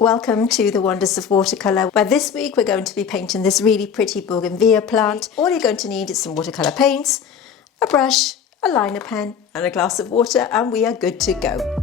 Welcome to the Wonders of Watercolour, where this week we're going to be painting this really pretty Bougainvillea plant. All you're going to need is some watercolour paints, a brush, a liner pen and a glass of water, and we are good to go.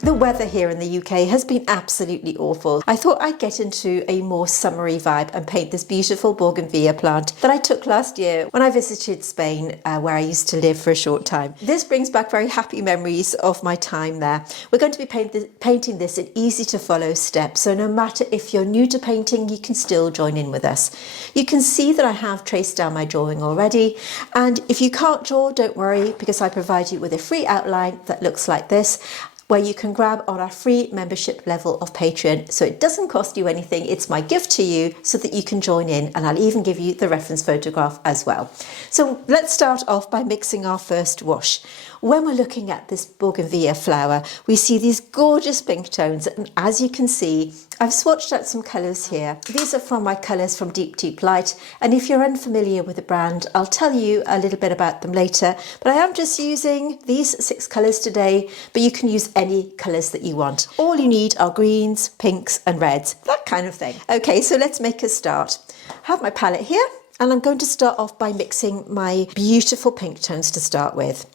The weather here in the UK has been absolutely awful. I thought I'd get into a more summery vibe and paint this beautiful Bougainvillea plant that I took last year when I visited Spain, where I used to live for a short time. This brings back very happy memories of my time there. We're going to be painting this in easy to follow steps, so no matter if you're new to painting, you can still join in with us. You can see that I have traced down my drawing already, and if you can't draw, don't worry, because I provide you with a free outline that looks like this, where you can grab on our free membership level of Patreon. So it doesn't cost you anything. It's my gift to you so that you can join in, and I'll even give you the reference photograph as well. So let's start off by mixing our first wash. When we're looking at this Bougainvillea flower, we see these gorgeous pink tones, and as you can see, I've swatched out some colours here. These are from my colours from Deep Light, and if you're unfamiliar with the brand, I'll tell you a little bit about them later, but I am just using these 6 colours today, but you can use any colours that you want. All you need are greens, pinks and reds, that kind of thing. Okay, so let's make a start. I have my palette here, and I'm going to start off by mixing my beautiful pink tones to start with.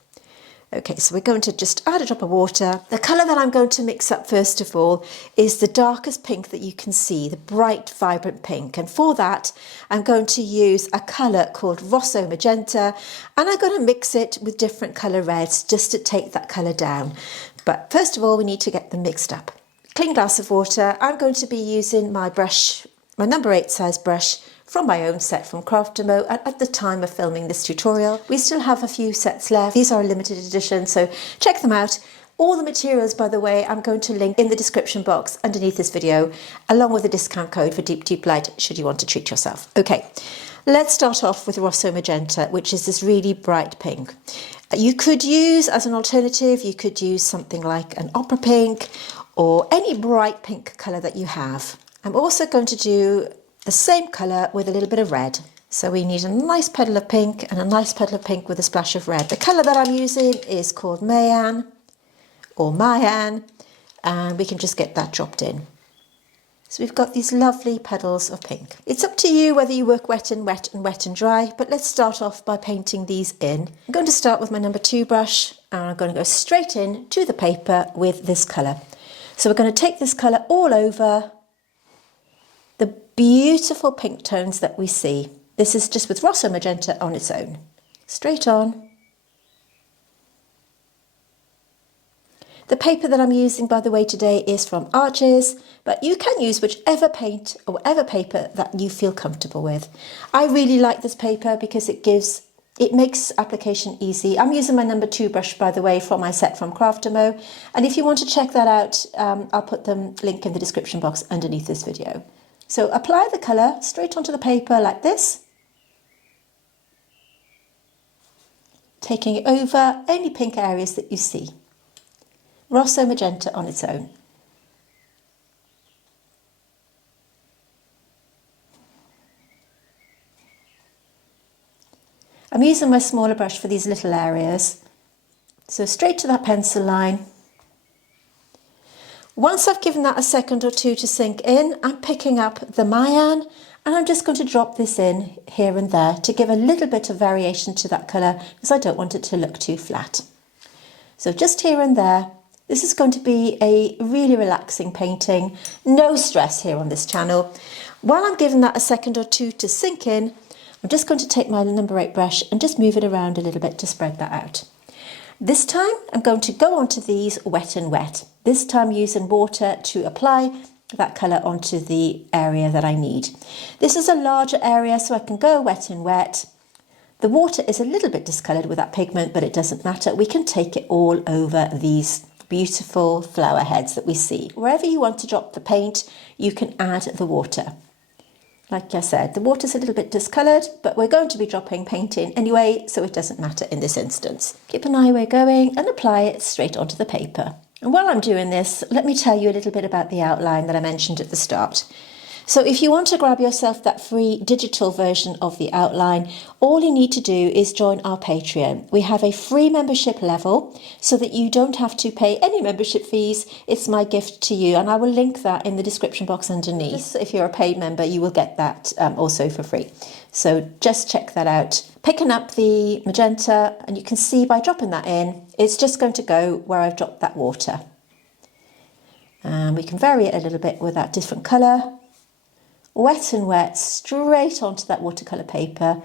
Okay, so we're going to just add a drop of water. The colour that I'm going to mix up first of all is the darkest pink that you can see, the bright, vibrant pink. And for that, I'm going to use a colour called Rosso Magenta, and I'm going to mix it with different colour reds just to take that colour down. But first of all, we need to get them mixed up. Clean glass of water. I'm going to be using my brush, my number 8 size brush, from my own set from Craftamo. At the time of filming this tutorial, we still have a few sets left. These are a limited edition, so check them out. All the materials, by the way, I'm going to link in the description box underneath this video, along with a discount code for Deep Light should you want to treat yourself. Okay, let's start off with Rosso Magenta, which is this really bright pink. You could use, as an alternative, you could use something like an opera pink or any bright pink colour that you have. I'm also going to do the same colour with a little bit of red. So we need a nice petal of pink and a nice petal of pink with a splash of red. The colour that I'm using is called Mayan or Mayan, and we can just get that dropped in. So we've got these lovely petals of pink. It's up to you whether you work wet and dry, but let's start off by painting these in. I'm going to start with my number 2 brush, and I'm going to go straight in to the paper with this colour. So we're going to take this colour all over the beautiful pink tones that we see. This is just with Rosso Magenta on its own. Straight on. The paper that I'm using, by the way, today is from Arches, but you can use whichever paint or whatever paper that you feel comfortable with. I really like this paper because it makes application easy. I'm using my number 2 brush, by the way, from my set from Craftamo, and if you want to check that out, I'll put the link in the description box underneath this video. So apply the colour straight onto the paper like this, taking it over any pink areas that you see. Rosso Magenta on its own. I'm using my smaller brush for these little areas. So straight to that pencil line. Once I've given that a second or two to sink in, I'm picking up the Mayan, and I'm just going to drop this in here and there to give a little bit of variation to that colour, because I don't want it to look too flat. So just here and there. This is going to be a really relaxing painting. No stress here on this channel. While I'm giving that a second or two to sink in, I'm just going to take my number 8 brush and just move it around a little bit to spread that out. This time I'm going to go onto these wet and wet. This time using water to apply that colour onto the area that I need. This is a larger area, so I can go wet and wet. The water is a little bit discoloured with that pigment, but it doesn't matter. We can take it all over these beautiful flower heads that we see. Wherever you want to drop the paint, you can add the water. Like I said, the water's a little bit discoloured, but we're going to be dropping paint in anyway, so it doesn't matter in this instance. Keep an eye where going and apply it straight onto the paper. And while I'm doing this, let me tell you a little bit about the outline that I mentioned at the start. So if you want to grab yourself that free digital version of the outline, all you need to do is join our Patreon. We have a free membership level so that you don't have to pay any membership fees. It's my gift to you, and I will link that in the description box underneath. Just if you're a paid member, you will get that also for free. So just check that out. Picking up the magenta, and you can see by dropping that in, it's just going to go where I've dropped that water. And we can vary it a little bit with that different colour. Wet and wet, straight onto that watercolour paper,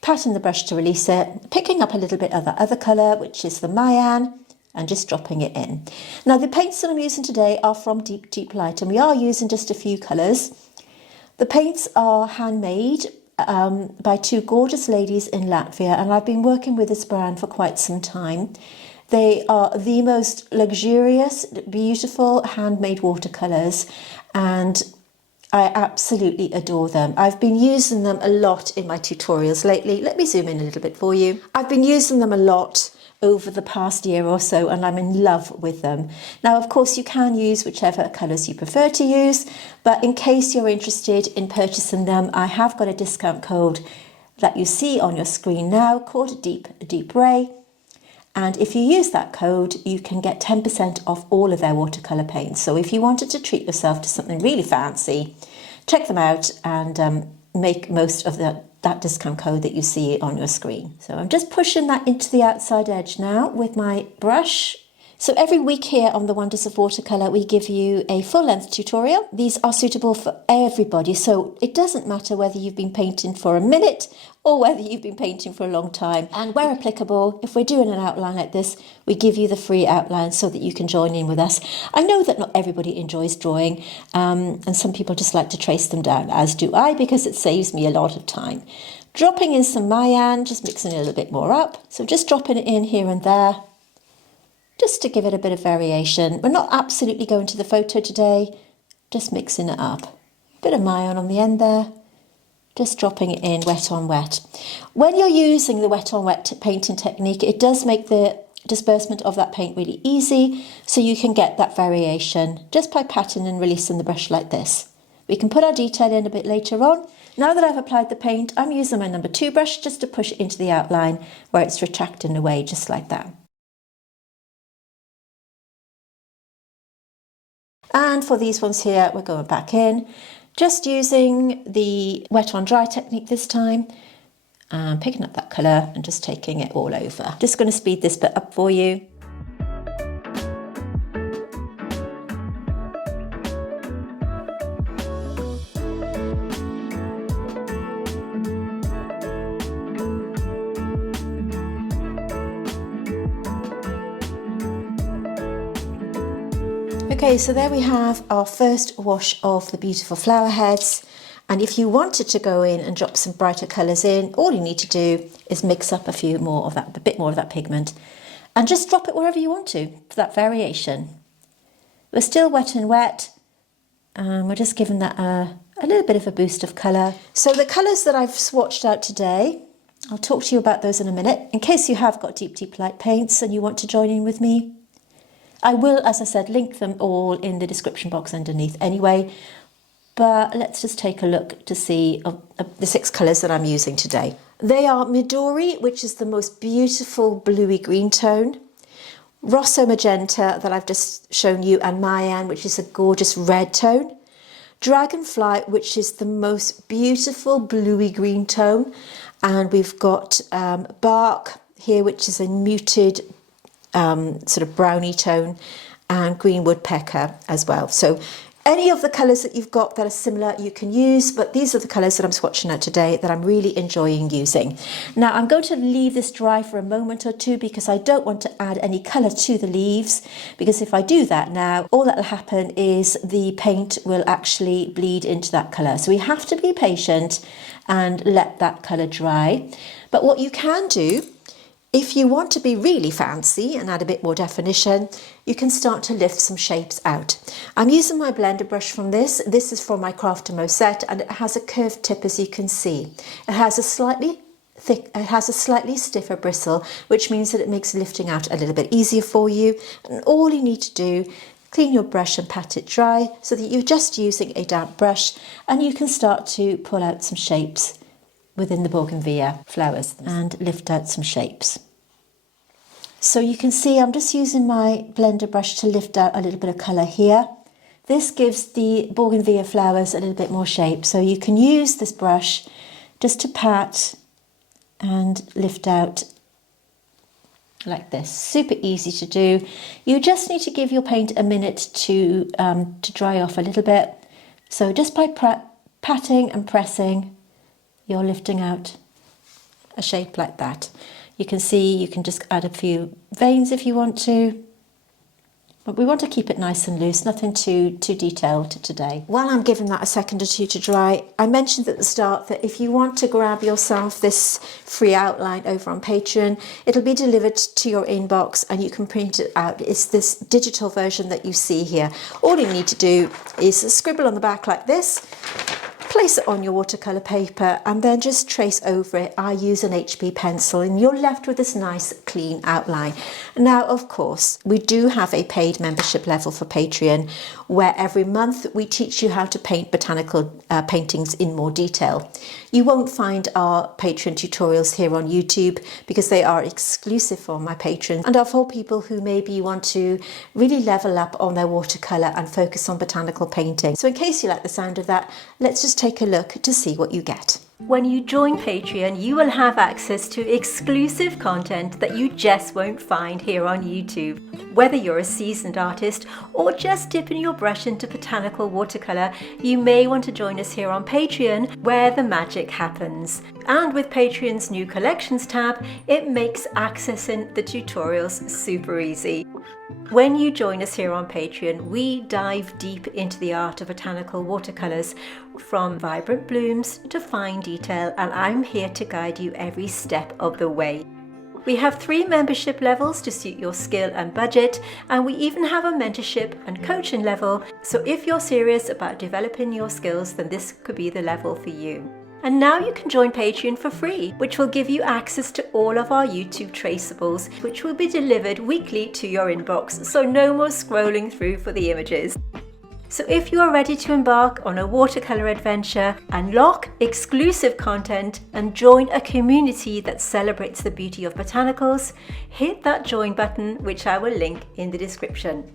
patting the brush to release it, picking up a little bit of that other colour, which is the Mayan, and just dropping it in. Now the paints that I'm using today are from Deep Deep Light, and we are using just a few colours. The paints are handmade by two gorgeous ladies in Latvia, and I've been working with this brand for quite some time. They are the most luxurious, beautiful handmade watercolours, and I absolutely adore them. I've been using them a lot in my tutorials lately. Let me zoom in a little bit for you. I've been using them a lot over the past year or so, and I'm in love with them. Now, of course, you can use whichever colours you prefer to use, but in case you're interested in purchasing them, I have got a discount code that you see on your screen now called Deep Ray. And if you use that code, you can get 10% off all of their watercolour paints. So if you wanted to treat yourself to something really fancy, check them out and make most of that discount code that you see on your screen. So I'm just pushing that into the outside edge now with my brush. So every week here on The Wonders of Watercolour, we give you a full-length tutorial. These are suitable for everybody, so it doesn't matter whether you've been painting for a minute or whether you've been painting for a long time. And where applicable, if we're doing an outline like this, we give you the free outline so that you can join in with us. I know that not everybody enjoys drawing, and some people just like to trace them down, as do I, because it saves me a lot of time. Dropping in some Mayan, just mixing it a little bit more up. So just dropping it in here and there, just to give it a bit of variation. We're not absolutely going to the photo today, just mixing it up. Bit of Mayan on the end there, just dropping it in wet on wet. When you're using the wet on wet painting technique, it does make the disbursement of that paint really easy, so you can get that variation just by patting and releasing the brush like this. We can put our detail in a bit later on. Now that I've applied the paint, I'm using my number 2 brush just to push it into the outline where it's retracting away, just like that. And for these ones here, we're going back in, just using the wet on dry technique this time, and picking up that colour and just taking it all over. Just going to speed this bit up for you. Okay, so there we have our first wash of the beautiful flower heads. And if you wanted to go in and drop some brighter colours in, all you need to do is mix up a bit more of that pigment, and just drop it wherever you want to for that variation. We're still wet and wet, and we're just giving that a little bit of a boost of colour. So the colours that I've swatched out today, I'll talk to you about those in a minute, in case you have got Deep Deep Light paints and you want to join in with me. I will, as I said, link them all in the description box underneath anyway, but let's just take a look to see the 6 colours that I'm using today. They are Midori, which is the most beautiful bluey green tone, Rosso Magenta that I've just shown you, and Mayan, which is a gorgeous red tone, Dragonfly, which is the most beautiful bluey green tone, and we've got Bark here, which is a muted sort of browny tone, and green Woodpecker as well. So any of the colours that you've got that are similar you can use, but these are the colours that I'm swatching out today that I'm really enjoying using. Now I'm going to leave this dry for a moment or two because I don't want to add any colour to the leaves, because if I do that now, all that will happen is the paint will actually bleed into that colour. So we have to be patient and let that colour dry. But what you can do, if you want to be really fancy and add a bit more definition, you can start to lift some shapes out. I'm using my blender brush from this. This is from my Craftamo set, and it has a curved tip, as you can see. It has a slightly stiffer bristle, which means that it makes lifting out a little bit easier for you. And all you need to do, clean your brush and pat it dry so that you're just using a damp brush, and you can start to pull out some shapes within the Bougainvillea flowers and lift out some shapes. So you can see I'm just using my blender brush to lift out a little bit of colour here. This gives the Bougainvillea flowers a little bit more shape, so you can use this brush just to pat and lift out like this. Super easy to do. You just need to give your paint a minute to dry off a little bit. So just by patting and pressing, you're lifting out a shape like that. You can see you can just add a few veins if you want to, but we want to keep it nice and loose, nothing too detailed today. While I'm giving that a second or two to dry, I mentioned at the start that if you want to grab yourself this free outline over on Patreon, it'll be delivered to your inbox and you can print it out. It's this digital version that you see here. All you need to do is scribble on the back like this, place it on your watercolour paper and then just trace over it. I use an HB pencil and you're left with this nice clean outline. Now, of course, we do have a paid membership level for Patreon where every month we teach you how to paint botanical paintings in more detail. You won't find our Patreon tutorials here on YouTube because they are exclusive for my patrons and are for people who maybe want to really level up on their watercolour and focus on botanical painting. So in case you like the sound of that, let's just take a look to see what you get. When you join Patreon, you will have access to exclusive content that you just won't find here on YouTube. Whether you're a seasoned artist or just dipping your brush into botanical watercolour, you may want to join us here on Patreon where the magic happens. And with Patreon's new collections tab, it makes accessing the tutorials super easy. When you join us here on Patreon, we dive deep into the art of botanical watercolours, from vibrant blooms to fine detail, and I'm here to guide you every step of the way. We have 3 membership levels to suit your skill and budget, and we even have a mentorship and coaching level, so if you're serious about developing your skills, then this could be the level for you. And now you can join Patreon for free, which will give you access to all of our YouTube traceables, which will be delivered weekly to your inbox, so no more scrolling through for the images. So if you are ready to embark on a watercolour adventure, unlock exclusive content and join a community that celebrates the beauty of botanicals, hit that join button, which I will link in the description.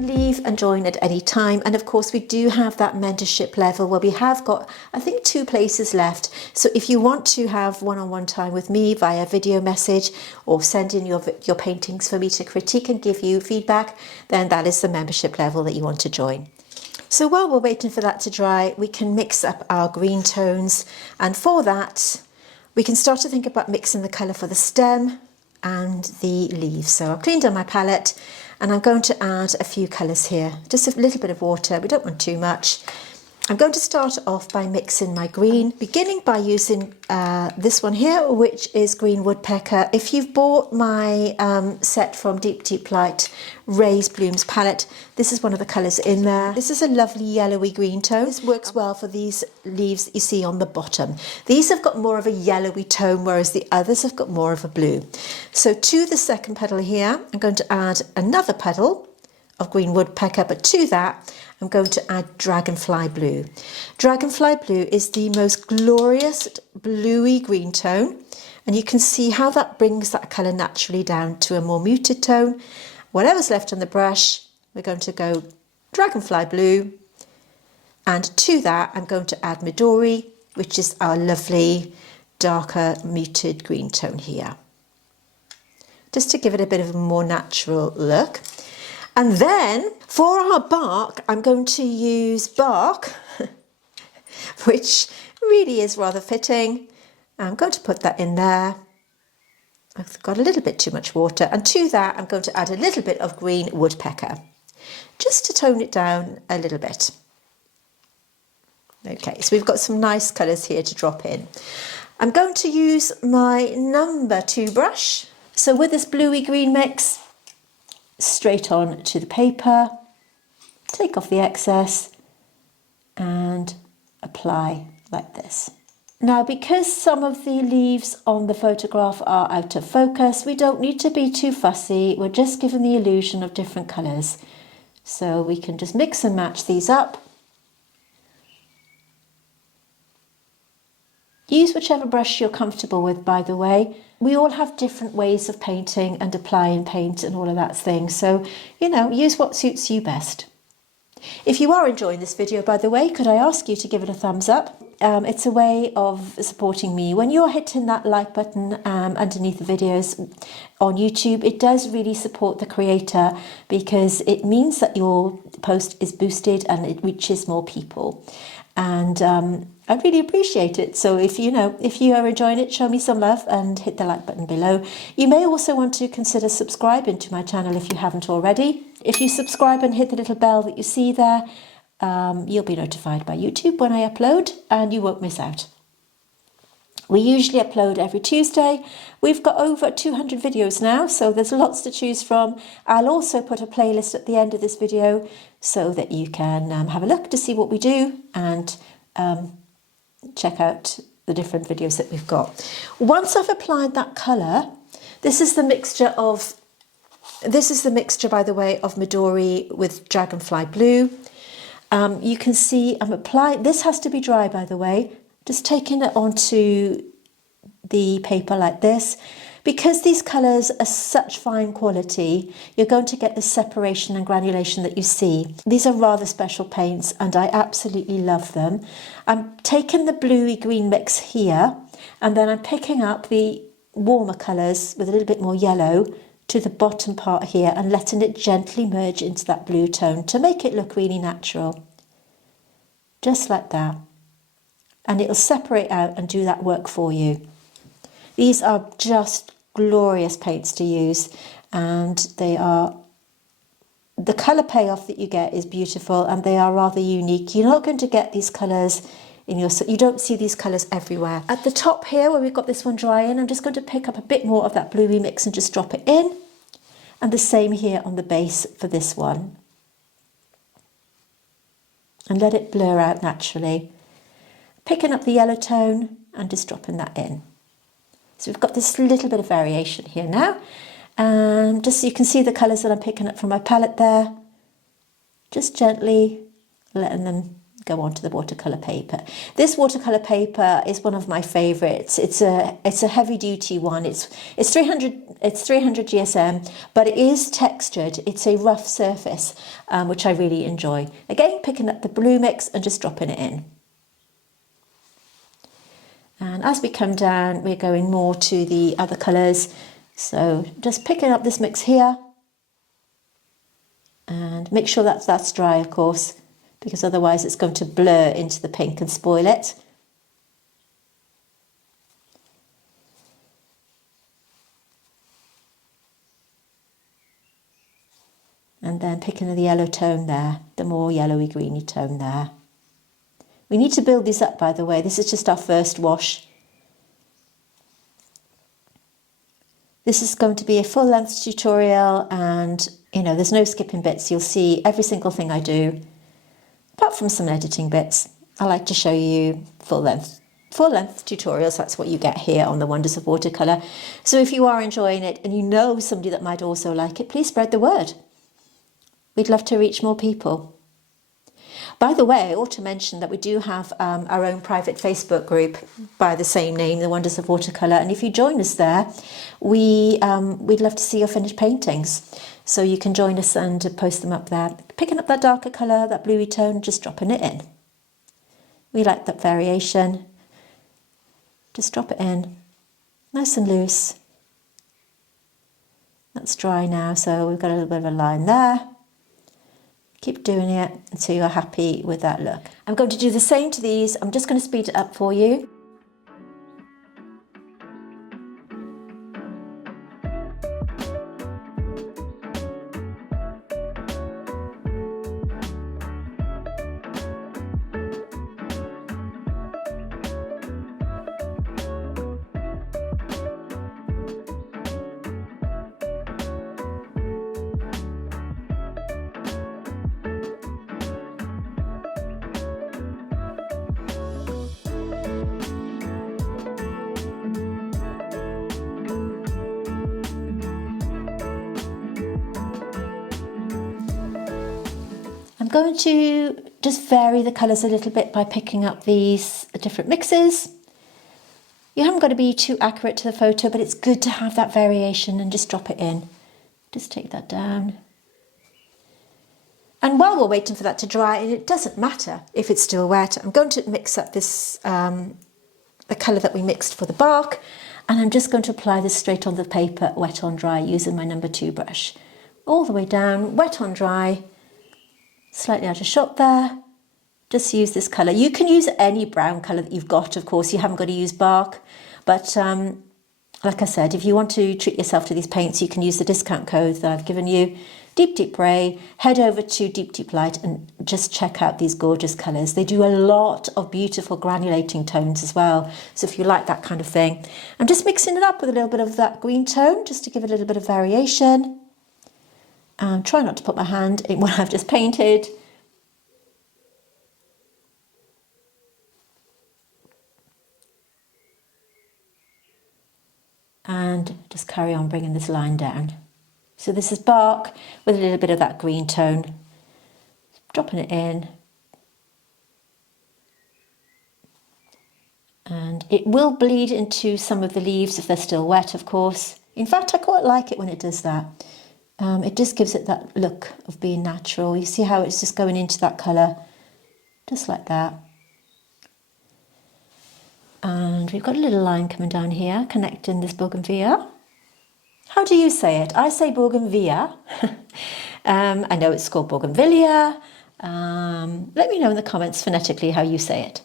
Leave and join at any time, and of course we do have that mentorship level where we have got, I think, 2 places left. So if you want to have one-on-one time with me via video message or send in your paintings for me to critique and give you feedback, then that is the membership level that you want to join. So while we're waiting for that to dry, we can mix up our green tones, and for that we can start to think about mixing the colour for the stem and the leaves. So I've cleaned on my palette and I'm going to add a few colours here, just a little bit of water, we don't want too much. I'm going to start off by mixing my green, beginning by using this one here, which is green woodpecker. If you've bought my set from Deep Light Raised Blooms palette, this is one of the colours in there. This is a lovely yellowy green tone. This works well for these leaves that you see on the bottom. These have got more of a yellowy tone, whereas the others have got more of a blue. So to the second petal here, I'm going to add another petal of green woodpecker, but to that I'm going to add Dragonfly Blue. Dragonfly Blue is the most glorious bluey green tone, and you can see how that brings that colour naturally down to a more muted tone. Whatever's left on the brush, we're going to go Dragonfly Blue, and to that I'm going to add Midori, which is our lovely darker muted green tone here, just to give it a bit of a more natural look. And then for our bark, I'm going to use bark, which really is rather fitting. I'm going to put that in there. I've got a little bit too much water. And to that, I'm going to add a little bit of green woodpecker, just to tone it down a little bit. Okay, so we've got some nice colours here to drop in. I'm going to use my number 2 brush. So with this bluey green mix, straight on to the paper, take off the excess and apply like this. Now, because some of the leaves on the photograph are out of focus, we don't need to be too fussy. We're just given the illusion of different colours. So we can just mix and match these up. Use whichever brush you're comfortable with, by the way. We all have different ways of painting and applying paint and all of that thing. So, you know, use what suits you best. If you are enjoying this video, by the way, could I ask you to give it a thumbs up? It's a way of supporting me. When you're hitting that like button underneath the videos on YouTube, it does really support the creator, because it means that your post is boosted and it reaches more people. And I really appreciate it. So if you are enjoying it, show me some love and hit the like button below. You may also want to consider subscribing to my channel if you haven't already. If you subscribe and hit the little bell that you see there, you'll be notified by YouTube when I upload and you won't miss out. We usually upload every Tuesday. We've got over 200 videos now, so there's lots to choose from. I'll also put a playlist at the end of this video so that you can have a look to see what we do and check out the different videos that we've got. Once I've applied that colour, this is the mixture, by the way, of Midori with Dragonfly Blue. You can see I'm applying, this has to be dry, by the way, just taking it onto the paper like this. Because these colours are such fine quality, you're going to get the separation and granulation that you see. These are rather special paints and I absolutely love them. I'm taking the bluey green mix here and then I'm picking up the warmer colours with a little bit more yellow to the bottom part here and letting it gently merge into that blue tone to make it look really natural. Just like that. And it'll separate out and do that work for you. These are just glorious paints to use, and the colour payoff that you get is beautiful and they are rather unique. You're not going to get these colours you don't see these colours everywhere. At the top here where we've got this one drying, I'm just going to pick up a bit more of that bluey mix and just drop it in, and the same here on the base for this one, and let it blur out naturally. Picking up the yellow tone and just dropping that in. So we've got this little bit of variation here now, and just so you can see the colours that I'm picking up from my palette there, just gently letting them go onto the watercolour paper. This watercolour paper is one of my favourites. It's a heavy duty one. It's 300 GSM, but it is textured. It's a rough surface, which I really enjoy. Again, picking up the blue mix and just dropping it in. And as we come down, we're going more to the other colours. So just picking up this mix here. And make sure that's dry, of course, because otherwise it's going to blur into the pink and spoil it. And then picking the yellow tone there, the more yellowy greeny tone there. We need to build these up, by the way. This is just our first wash. This is going to be a full-length tutorial, and there's no skipping bits. You'll see every single thing I do, apart from some editing bits. I like to show you full-length tutorials. That's what you get here on the Wonders of Watercolour. So if you are enjoying it and you know somebody that might also like it, please spread the word. We'd love to reach more people. By the way, I ought to mention that we do have our own private Facebook group by the same name, The Wonders of Watercolour. And if you join us there, we'd love to see your finished paintings. So you can join us and post them up there. Picking up that darker colour, that bluey tone, just dropping it in. We like that variation. Just drop it in, nice and loose. That's dry now, so we've got a little bit of a line there. Keep doing it until you're happy with that look. I'm going to do the same to these. I'm just going to speed it up for you. I'm going to just vary the colours a little bit by picking up these different mixes. You haven't got to be too accurate to the photo, but it's good to have that variation and just drop it in. Just take that down. And while we're waiting for that to dry, and it doesn't matter if it's still wet, I'm going to mix up this, the colour that we mixed for the bark, and I'm just going to apply this straight on the paper, wet on dry, using my number 2 brush. All the way down, wet on dry, slightly out of shot there. Just use this colour. You can use any brown colour that you've got, of course, you haven't got to use bark, but like I said, if you want to treat yourself to these paints, you can use the discount code that I've given you. Deep Deep Grey, head over to Deep Deep Light and just check out these gorgeous colours. They do a lot of beautiful granulating tones as well. So if you like that kind of thing, I'm just mixing it up with a little bit of that green tone just to give it a little bit of variation. And try not to put my hand in what I've just painted. And just carry on bringing this line down. So this is bark with a little bit of that green tone. Dropping it in. And it will bleed into some of the leaves if they're still wet, of course. In fact, I quite like it when it does that. It just gives it that look of being natural. You see how it's just going into that colour, just like that. And we've got a little line coming down here, connecting this Bougainvillea. How do you say it? I say Bougainvillea. I know it's called Bougainvillea. Let me know in the comments phonetically how you say it.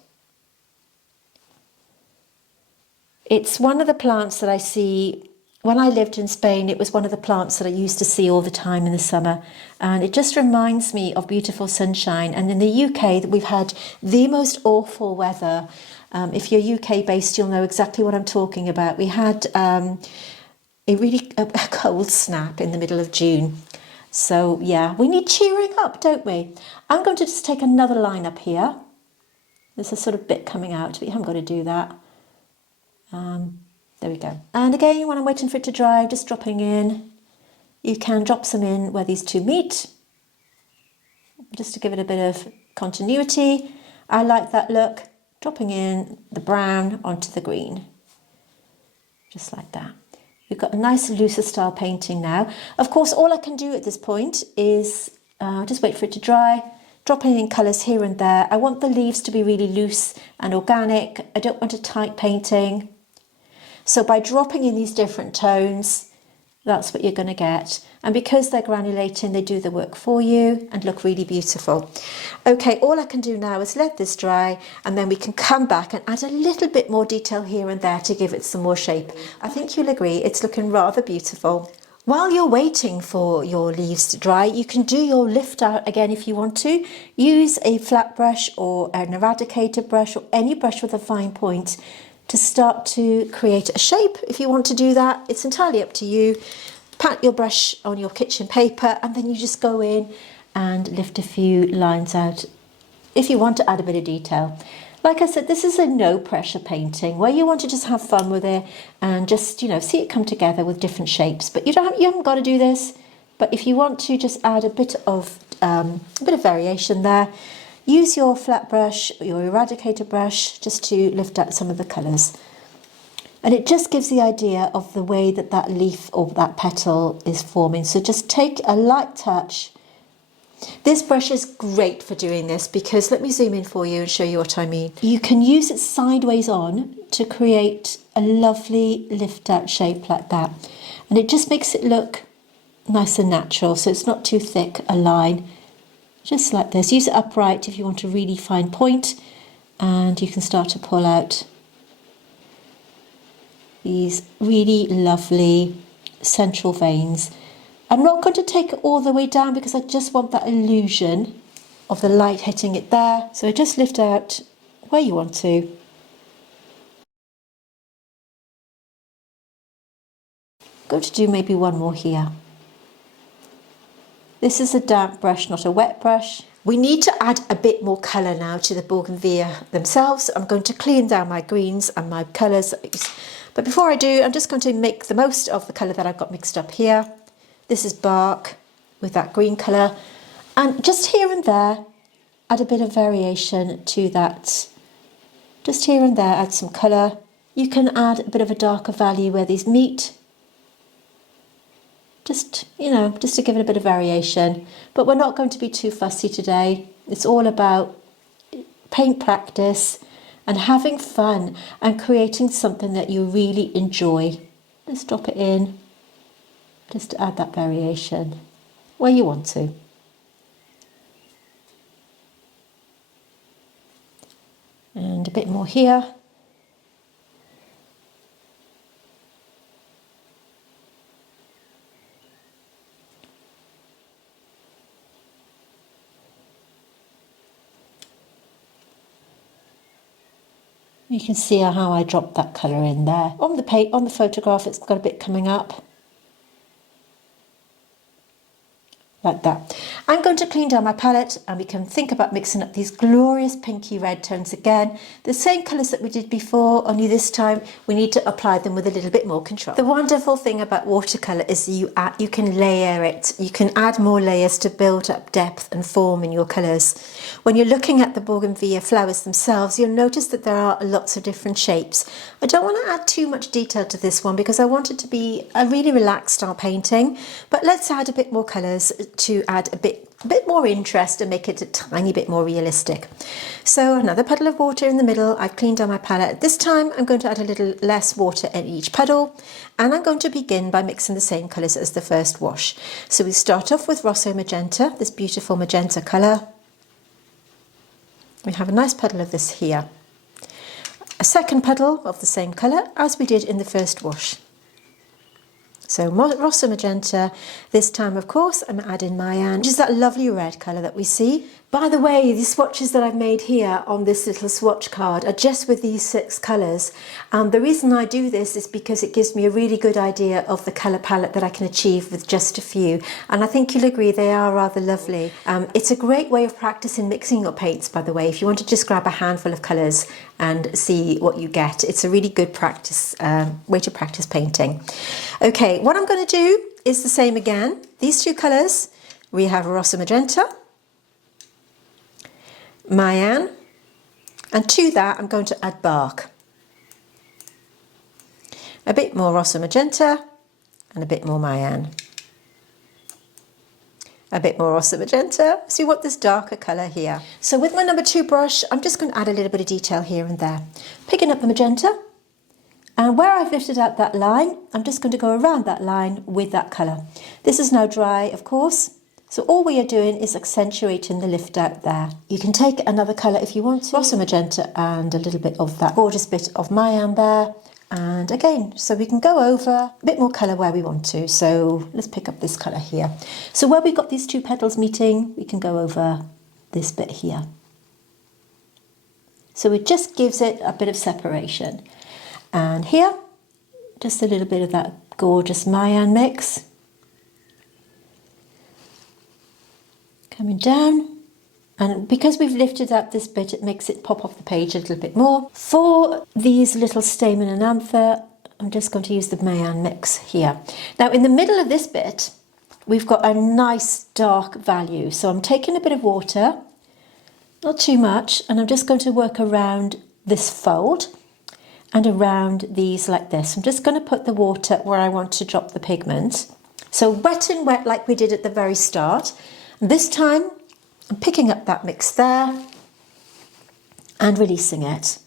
It's one of the plants that I see. When I lived in Spain, it was one of the plants that I used to see all the time in the summer. And it just reminds me of beautiful sunshine. And in the UK, we've had the most awful weather. If you're UK based, you'll know exactly what I'm talking about. We had a cold snap in the middle of June. So yeah, we need cheering up, don't we? I'm going to just take another line up here. There's a sort of bit coming out, but you haven't got to do that. There we go. And again, when I'm waiting for it to dry, just dropping in. You can drop some in where these two meet, just to give it a bit of continuity. I like that look. Dropping in the brown onto the green, just like that. We've got a nice looser style painting now. Of course, all I can do at this point is just wait for it to dry, dropping in colours here and there. I want the leaves to be really loose and organic. I don't want a tight painting. So by dropping in these different tones, that's what you're going to get. And because they're granulating, they do the work for you and look really beautiful. Okay, all I can do now is let this dry, and then we can come back and add a little bit more detail here and there to give it some more shape. I think you'll agree it's looking rather beautiful. While you're waiting for your leaves to dry, you can do your lift out again if you want to. Use a flat brush or an eradicator brush or any brush with a fine point to start to create a shape. If you want to do that, it's entirely up to you. Pat your brush on your kitchen paper and then you just go in and lift a few lines out if you want to add a bit of detail. Like I said, this is a no pressure painting where you want to just have fun with it and just, you know, see it come together with different shapes. But you haven't got to do this. But if you want to just add a bit of variation there, use your flat brush, your eradicator brush, just to lift out some of the colours. And it just gives the idea of the way that that leaf or that petal is forming. So just take a light touch. This brush is great for doing this because, let me zoom in for you and show you what I mean. You can use it sideways on to create a lovely lift out shape like that. And it just makes it look nice and natural. So it's not too thick a line. Just like this. Use it upright if you want a really fine point, and you can start to pull out these really lovely central veins. I'm not going to take it all the way down because I just want that illusion of the light hitting it there. So just lift out where you want to. I'm going to do maybe one more here. This is a damp brush, not a wet brush. We need to add a bit more colour now to the Bougainvillea themselves. I'm going to clean down my greens and my colours. But before I do, I'm just going to make the most of the colour that I've got mixed up here. This is bark with that green colour. And just here and there, add a bit of variation to that. Just here and there, add some colour. You can add a bit of a darker value where these meet. Just, you know, just to give it a bit of variation. But we're not going to be too fussy today. It's all about paint practice and having fun and creating something that you really enjoy. Just drop it in, just to add that variation where you want to. And a bit more here. You can see how I dropped that colour in there. On the photograph, it's got a bit coming up. Like that. I'm going to clean down my palette and we can think about mixing up these glorious pinky red tones again. The same colours that we did before, only this time we need to apply them with a little bit more control. The wonderful thing about watercolour is you can layer it. You can add more layers to build up depth and form in your colours. When you're looking at the Bougainvillea flowers themselves, you'll notice that there are lots of different shapes. I don't want to add too much detail to this one because I want it to be a really relaxed style painting, but let's add a bit more colours to add a bit more interest and make it a tiny bit more realistic. So another puddle of water in the middle. I've cleaned down my palette. This time I'm going to add a little less water in each puddle, and I'm going to begin by mixing the same colours as the first wash. So we start off with Rosso Magenta, this beautiful magenta colour. We have a nice puddle of this here. A second puddle of the same colour as we did in the first wash. So Rosso Magenta, this time of course I'm adding Mayan, which is that lovely red colour that we see. By the way, the swatches that I've made here on this little swatch card are just with these 6 colours. The reason I do this is because it gives me a really good idea of the colour palette that I can achieve with just a few. And I think you'll agree they are rather lovely. It's a great way of practicing mixing your paints, by the way, if you want to just grab a handful of colours and see what you get. It's a really good practice way to practice painting. Okay, what I'm going to do is the same again. These 2 colours, we have Rosso Magenta, Mayan, and to that I'm going to add Bark. A bit more Rosso Magenta and a bit more Mayan. A bit more Rosso Magenta. So you want this darker colour here. So with my number 2 brush, I'm just going to add a little bit of detail here and there. Picking up the magenta, and where I've lifted out that line, I'm just going to go around that line with that colour. This is now dry, of course. So all we are doing is accentuating the lift out there. You can take another colour if you want to. Rosso Magenta and a little bit of that gorgeous bit of Mayan there. And again, so we can go over a bit more colour where we want to. So let's pick up this colour here. So where we've got these 2 petals meeting, we can go over this bit here. So it just gives it a bit of separation. And here, just a little bit of that gorgeous Mayan mix. Coming down, and because we've lifted up this bit, it makes it pop off the page a little bit more. For these little stamen and anther, I'm just going to use the Mayan mix here. Now in the middle of this bit, we've got a nice dark value. So I'm taking a bit of water, not too much, and I'm just going to work around this fold and around these like this. I'm just going to put the water where I want to drop the pigment. So wet and wet like we did at the very start. This time I'm picking up that mix there and releasing it.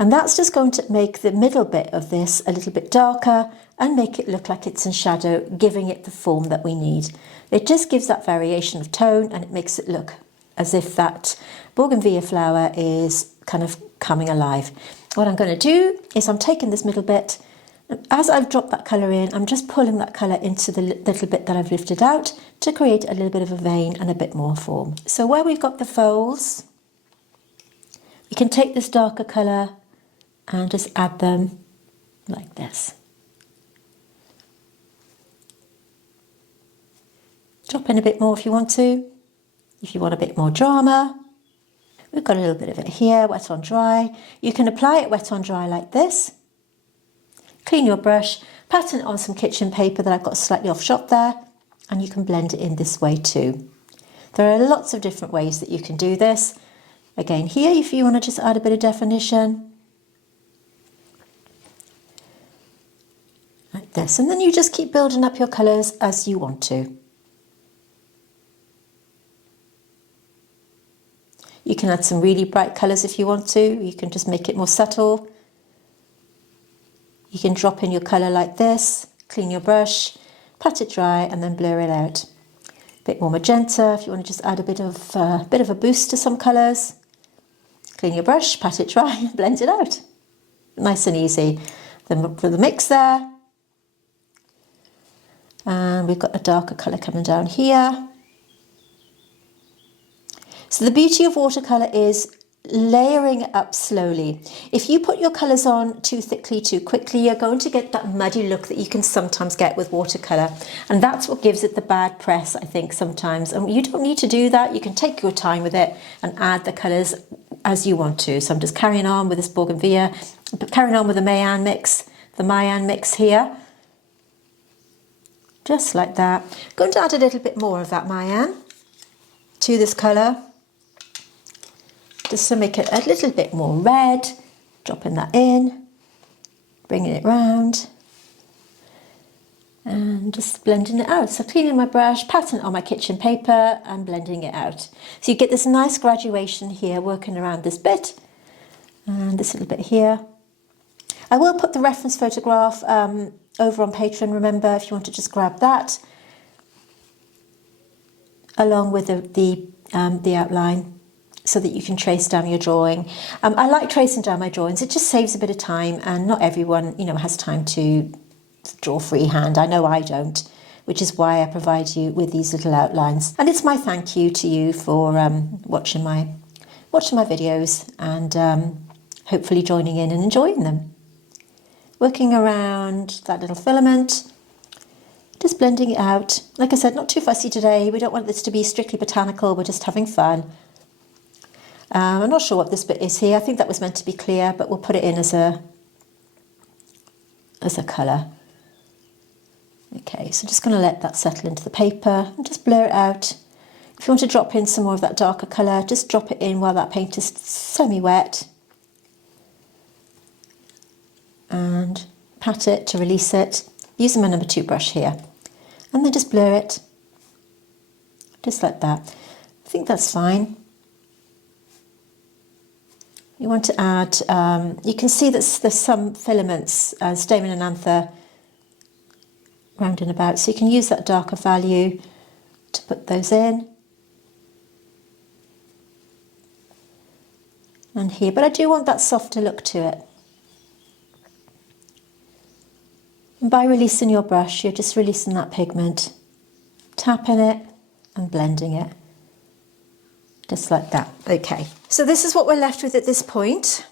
And that's just going to make the middle bit of this a little bit darker and make it look like it's in shadow, giving it the form that we need. It just gives that variation of tone and it makes it look as if that Bougainvillea flower is kind of coming alive. What I'm going to do is I'm taking this middle bit. As I've dropped that colour in, I'm just pulling that colour into the little bit that I've lifted out to create a little bit of a vein and a bit more form. So where we've got the folds, we can take this darker colour and just add them like this. Drop in a bit more if you want to. If you want a bit more drama, we've got a little bit of it here, wet on dry. You can apply it wet on dry like this. Clean your brush, pattern it on some kitchen paper that I've got slightly off shot there, and you can blend it in this way too. There are lots of different ways that you can do this. Again, here, if you want to just add a bit of definition, like this, and then you just keep building up your colours as you want to. You can add some really bright colours if you want to. You can just make it more subtle. You can drop in your colour like this, clean your brush, pat it dry, and then blur it out. A bit more magenta if you want to just add a bit of a boost to some colours. Clean your brush, pat it dry, and blend it out. Nice and easy. Then for the mix there. And we've got a darker colour coming down here. So the beauty of watercolour is layering it up slowly. If you put your colours on too thickly, too quickly, you're going to get that muddy look that you can sometimes get with watercolour. And that's what gives it the bad press, I think, sometimes. And you don't need to do that. You can take your time with it and add the colours as you want to. So I'm just carrying on with this Bougainvillea, carrying on with the Mayan mix here. Just like that. I'm going to add a little bit more of that Mayan to this colour, just to make it a little bit more red. Dropping that in, bringing it round, and just blending it out. So cleaning my brush, patting it on my kitchen paper and blending it out. So you get this nice graduation here, working around this bit and this little bit here. I will put the reference photograph over on Patreon, remember, if you want to just grab that along with the outline, so that you can trace down your drawing. I like tracing down my drawings. It just saves a bit of time, and not everyone, has time to draw freehand. I know I don't, which is why I provide you with these little outlines. And it's my thank you to you for watching my videos and hopefully joining in and enjoying them. Working around that little filament, just blending it out. Like I said, not too fussy today. We don't want this to be strictly botanical. We're just having fun. I'm not sure what this bit is here. I think that was meant to be clear, but we'll put it in as a colour. Okay, so just going to let that settle into the paper and just blur it out. If you want to drop in some more of that darker colour, just drop it in while that paint is semi-wet. And pat it to release it. Using my number 2 brush here. And then just blur it. Just like that. I think that's fine. You want to add, you can see that there's some filaments, stamen and anther, round and about. So you can use that darker value to put those in. And here, but I do want that softer look to it. And by releasing your brush, you're just releasing that pigment, tapping it and blending it. Just like that. Okay, so this is what we're left with at this point.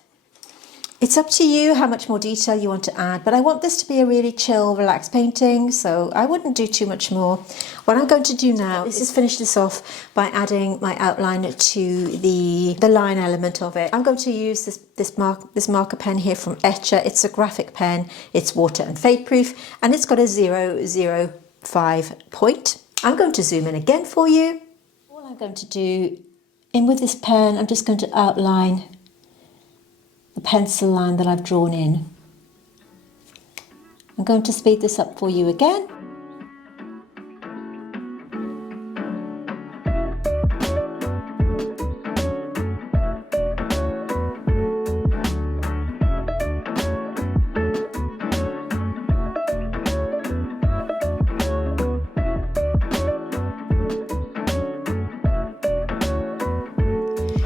It's up to you how much more detail you want to add, but I want this to be a really chill, relaxed painting, so I wouldn't do too much more. What I'm going to do now is just finish this off by adding my outline to the line element of it. I'm going to use this marker pen here from Etcher. It's a graphic pen, it's water and fade proof, and it's got a 0.005 point. I'm going to zoom in again for you. All I'm going to do with this pen, I'm just going to outline the pencil line that I've drawn in. I'm going to speed this up for you again.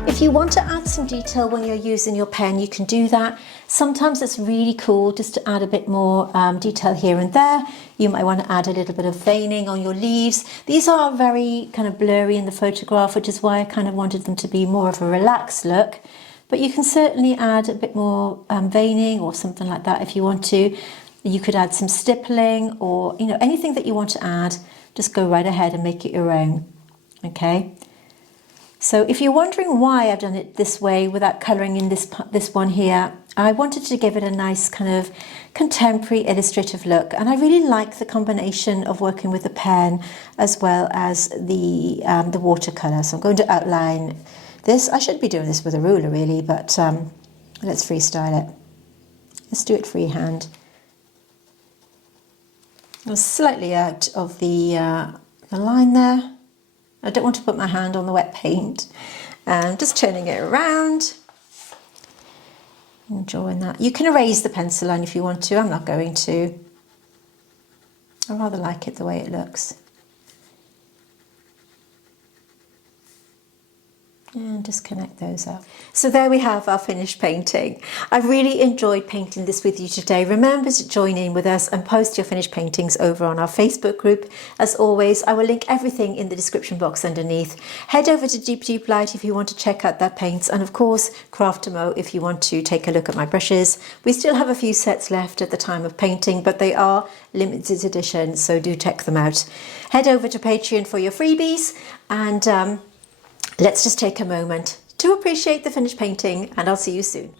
If you want to add some detail when you're using your pen, you can do that. Sometimes it's really cool just to add a bit more detail here and there. You might want to add a little bit of veining on your leaves. These are very kind of blurry in the photograph, which is why I kind of wanted them to be more of a relaxed look. But you can certainly add a bit more veining or something like that if you want to. You could add some stippling or, anything that you want to add, just go right ahead and make it your own. Okay. So if you're wondering why I've done it this way without colouring in this one here, I wanted to give it a nice kind of contemporary illustrative look, and I really like the combination of working with the pen as well as the watercolour. So I'm going to outline this. I should be doing this with a ruler really, but let's freestyle it. Let's do it freehand. I'm slightly out of the line there. I don't want to put my hand on the wet paint. Just turning it around. Enjoying that. You can erase the pencil line if you want to. I'm not going to. I rather like it the way it looks. And just connect those up. So there we have our finished painting. I really enjoyed painting this with you today. Remember to join in with us and post your finished paintings over on our Facebook group. As always, I will link everything in the description box underneath. Head over to Deep Deep Light if you want to check out their paints, and of course Craftamo if you want to take a look at my brushes. We still have a few sets left at the time of painting, but they are limited edition, so do check them out. Head over to Patreon for your freebies, and let's just take a moment to appreciate the finished painting, and I'll see you soon.